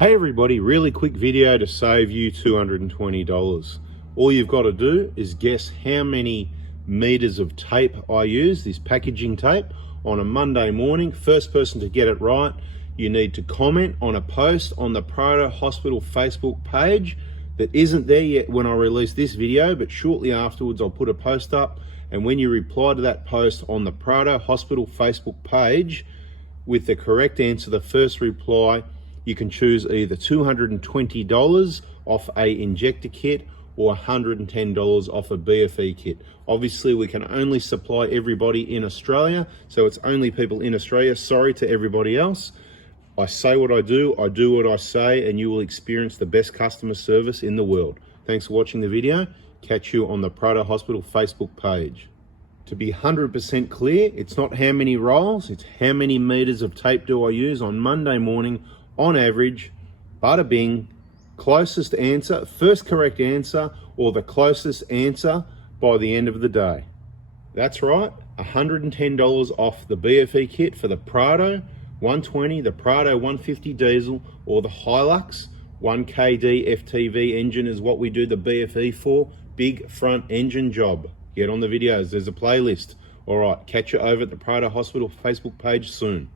Hey everybody, really quick video to save you $220. All you've got to do is guess how many meters of tape I use, this packaging tape, on a Monday morning. First person to get it right, you need to comment on a post on the Proto Hospital Facebook page that isn't there yet when I release this video, but shortly afterwards I'll put a post up, and when you reply to that post on the Proto Hospital Facebook page with the correct answer, the first reply, you can choose either $220 off a injector kit or $110 off a BFE kit. Obviously, we can only supply everybody in Australia, so it's only people in Australia. Sorry to everybody else. I say what I do what I say, and you will experience the best customer service in the world. Thanks for watching the video. Catch you on the Proto Hospital Facebook page. To be 100% clear, it's not how many rolls, it's how many meters of tape do I use on Monday morning on average. Bada bing, closest answer, first correct answer, or the closest answer by the end of the day. That's right, $110 off the BFE kit for the Prado 120, the Prado 150 diesel, or the Hilux 1KD FTV engine is what we do the BFE for. Big front engine job. Get on the videos, there's a playlist. All right, catch you over at the Proto Hospital Facebook page soon.